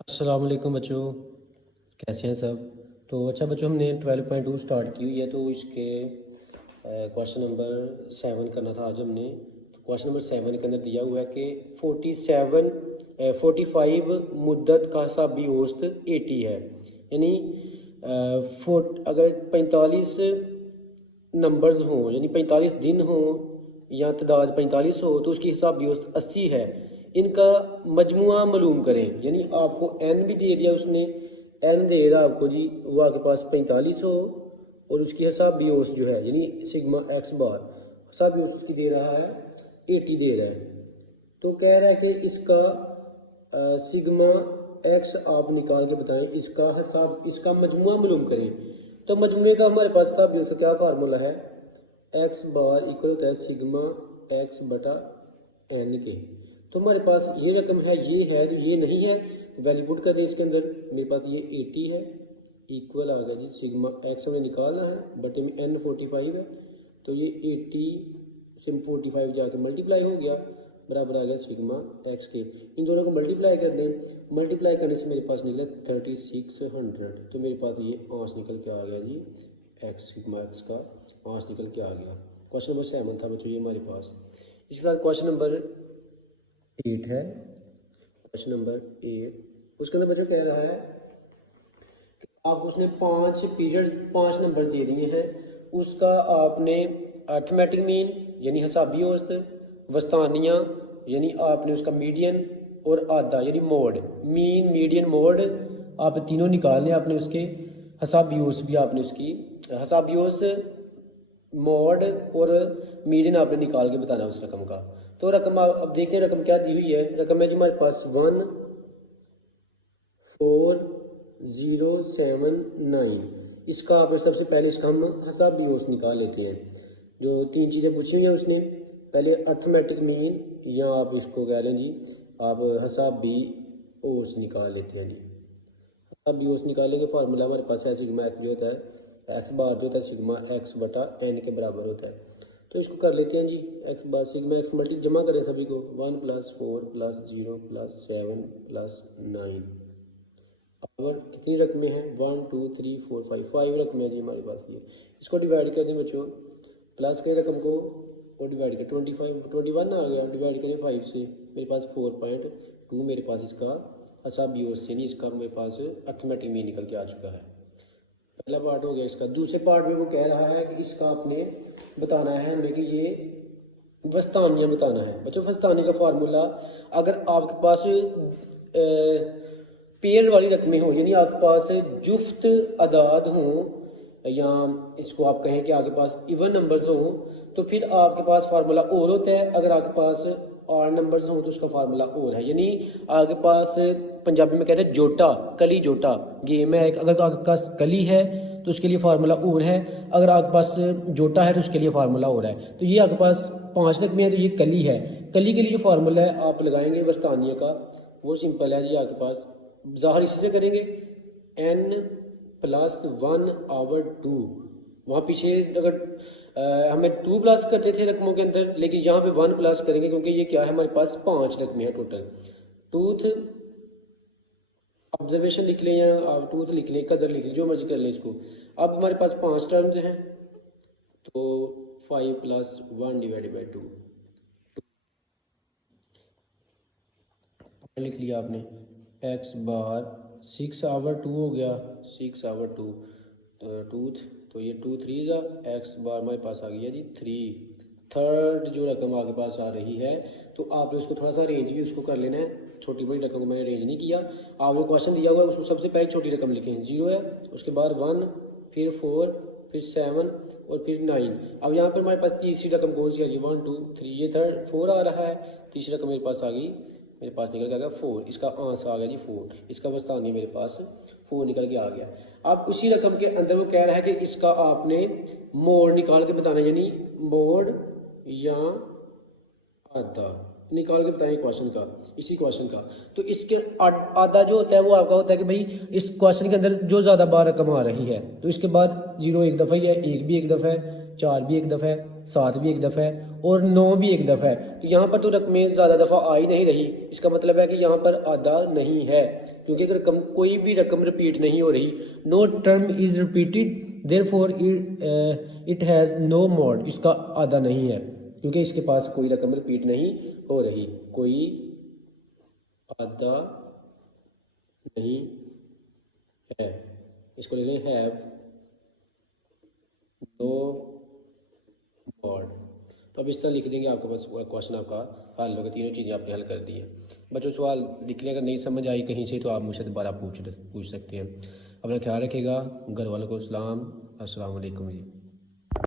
अस्सलाम वालेकुम बच्चों, कैसे हैं सब। तो अच्छा बच्चों, हमने 12.2 स्टार्ट की हुई है, तो इसके क्वेश्चन नंबर 7 करना था आज हमने। क्वेश्चन नंबर 7 के अंदर दिया हुआ है कि 45 मुद्दत का हिसाबी औसत 80 है। यानी अगर 45 नंबर्स हों, यानी 45 दिन हों या तादाद 45 हो, तो उसकी हिसाबी औसत 80 है। इनका मजमुआ मालूम करें। यानी आपको n भी दे दिया उसने, n दे रहा आपको जी, वो आपके पास 45 हो और उसकी हिसाबी औसत जो है यानी सिग्मा x बार हिसाबी औसत की दे रहा है 80 दे रहा है। तो कह रहा है कि इसका सिग्मा x आप निकाल के बताएं, इसका हिसाब, इसका मजमुआ मालूम करें। तो मजमुए का हमारे पास हिसाबी औसत क्या फार्मूला है, x बार इक्वल होता है सिग्मा x बटा n के। तो हमारे पास ये रकम है, ये है, ये नहीं है, वैल्यू पुट कर दें इसके अंदर। मेरे पास ये 80 है, इक्वल आ गया जी सिग्मा x हमें निकालना है, बटे में n 45 है। तो ये 80 से 45 जाकर मल्टीप्लाई हो गया, बराबर आ गया सिग्मा x के। इन दोनों को मल्टीप्लाई कर दें, मल्टीप्लाई करने से मेरे पास निकला 3600। तो मेरे पास ये आंस निकल के आ गया जी, x सिग्मा x का आंस निकल के आ गया। क्वेश्चन नंबर 7 था बच्चों ये हमारे पास। इसके बाद क्वेश्चन नंबर 8 है। क्वेश्चन नंबर 8, उसके अंदर बच्चों कह रहा है कि आप उसने 5 पीरियड 5 नंबर दे दिए हैं, उसका आपने अर्थमेटिक मीन यानी हिसाबी औसत, वस्तानिया यानी आपने उसका मीडियन, और आधा यानी मोड, मीन मीडियन मोड आप तीनों निकालने आपने उसके। हिसाबी औसत भी आपने उसकी, हिसाबी औसत, मोड और मीडियन आपने निकाल के बताना उस रकम का। तो रकम अब देखते हैं रकम क्या दी हुई है। रकम है जी हमारे पास 14079। इसका आप सबसे पहले इसका हम हिसाबी औसत निकाल लेते हैं। जो 3 चीज़ें पूछी हुई हैं उसने, पहले अर्थमेटिक मीन, या आप इसको कह लें जी आप हिसाबी औसत निकाल लेते हैं जी। हिसाबी औसत निकालेंगे, फार्मूला हमारे पास है सिग्मा एक्स जो होता है, एक्स बार जो होता है सिग्मा एक्स बटा एन के बराबर होता है। तो इसको कर लेते हैं जी, एक्स बार सिग्मा एक्स मल्टी जमा करें सभी को, 1 + 4 + 0 + 7 + 9। और कितनी रकमें हैं, 1 2 3 4 5 रकमें हैं जी हमारे पास। ये इसको डिवाइड कर दें बच्चों, प्लस के रकम को और डिवाइड कर 21 आ गया, डिवाइड करें 5 से, मेरे पास 4.2 मेरे पास इसका हिसाबी औसत से नहीं, इसका मेरे पास अर्थमेटिक मीन निकल के आ चुका है। पहला पार्ट हो गया इसका। दूसरे पार्ट में वो कह रहा है कि इसका आपने बताना है हमें कि ये वस्तानिया बताना है। बच्चों वस्तानिया का फार्मूला, अगर आपके पास पेयर वाली रकमें हो, यानी आपके पास जुफ्त अदाद हों, या इसको आप कहें कि आपके पास इवन नंबर्स हों, तो फिर आपके पास फार्मूला और होता है। अगर आपके पास और नंबर्स हों तो उसका फार्मूला और है। यानी आपके पास पंजाबी में कहते हैं जोटा, कली जोटा गेम है एक। अगर आपके पास कली है तो उसके लिए फार्मूला और है, अगर आपके पास जोटा है तो उसके लिए फार्मूला और है। तो ये आपके पास 5 रकमें हैं, तो ये कली है। कली के लिए जो फार्मूला है आप लगाएंगे वस्तानिया का, वो सिंपल है जी आपके पास, ज़ाहिर इसी से करेंगे, n + 1/2। वहाँ पीछे अगर हमें 2 प्लस करते थे रकमों के अंदर, लेकिन यहाँ पे 1 प्लस करेंगे क्योंकि ये क्या है, हमारे पास 5 रकमें हैं टोटल। टूथ ऑब्जर्वेशन लिख लें या आप टूथ लिख लें, कदर लिख लें, जो मर्जी कर लें इसको। अब हमारे पास 5 टर्म्स हैं, तो 5 + 1 / 2 लिख लिया आपने। x बार 6/2 हो गया, 6/2 टूथ, तो ये 2 3 x बार हमारे पास आ गया जी 3। थर्ड जो रकम आपके पास आ रही है, तो आपने उसको थोड़ा सा रेंज भी उसको कर लेना है। छोटी बड़ी रकम को मैंने रेंज नहीं किया, आपने क्वेश्चन दिया हुआ है उसको सबसे पहले छोटी रकम लिखें, 0 है, उसके बाद 1, फिर 4, फिर 7 और फिर 9। अब यहाँ पर हमारे पास तीसरी रकम कौन सी आ गई, 1 2 3, ये थर्ड 4 आ रहा है, तीसरी रकम मेरे पास आ गई, मेरे पास निकल के आ गया 4। इसका आंसर आ गया जी 4, इसका वस्तानी मेरे पास 4 निकल के आ गया। अब उसी रकम के अंदर वो कह रहा है कि इसका आपने मोड निकाल के बताना, यानी मोड या आधा निकाल के बताएं क्वेश्चन का, इसी क्वेश्चन का। तो इसके आधा जो होता है वो आपका होता है कि भाई इस क्वेश्चन के अंदर जो ज़्यादा बार रकम आ रही है, तो इसके बाद 0 एक दफ़ा ही है, 1 भी एक दफ़ा है, 4 भी एक दफ़ा है, 7 भी एक दफ़ा है और 9 भी एक दफ़ा है। तो यहाँ पर तो रकमें ज़्यादा दफ़ा आ ही नहीं रही, इसका मतलब है कि यहाँ पर आधा नहीं है। کیونکہ اگر کوئی بھی رقم رپیٹ نہیں ہو رہی، no term is repeated there for it has no mode, اس کا آدھا نہیں ہے کیونکہ اس کے پاس کوئی رقم رپیٹ نہیں ہو رہی، کوئی آدھا نہیں ہے، اس کو لے لیں ہیو نو موڈ۔ تو اب اس طرح لکھ دیں گے، آپ کے پاس کوشچن آپ کا حل ہوگا، تینوں چیزیں آپ نے حل کر دی ہیں۔ بچوں سوال لکھ لیں، اگر نہیں سمجھ آئی کہیں سے تو آپ مجھ سے دوبارہ پوچھ سکتے ہیں۔ اپنا خیال رکھے گا، گھر والوں کو سلام، السلام علیکم جی۔